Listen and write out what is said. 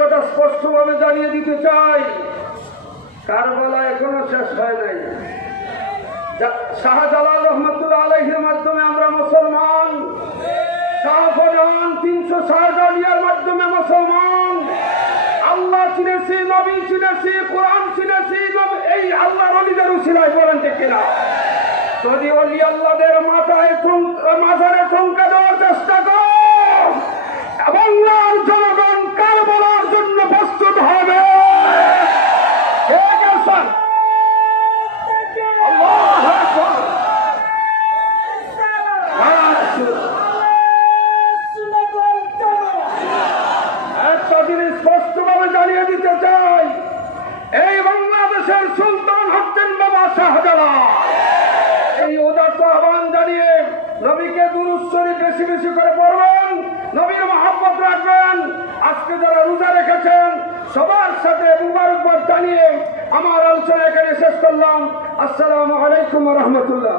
কথা স্পষ্টভাবে জানিয়ে দিতে চাই। কারবালা এখনও শেষ হয় নাই। শাহজালাল রহমতুল্লাহ আলহের মাধ্যমে আমরা মুসলমান। তিনশো শাহজাহানিয়ার মাধ্যমে মুসলমান। আল্লাহ চিনেছি, নবী চিনেছি, কোরআন চিনেছি এই আল্লাহ রলিদের উশিলায় বলেন কিনা? যদি অলি আল্লাহদের মাথায় স্পষ্টভাবে জানিয়ে দিতে চাই, এই বাংলাদেশের সুলতান হচ্ছেন বাবা শাহজালাল। এই উদার্ত আহ্বান জানিয়ে নবীকে দুরুশ্বরী বেশি বেশি করে পড়বেন, নবীর মহাব্বত রাখবেন। আজকে যারা রোজা রেখেছেন, সবার সাথে মুবারকবাদ জানিয়ে আমার আলোচনা এখানে শেষ করলাম। আসসালামু আলাইকুম রহমতুল্লাহ।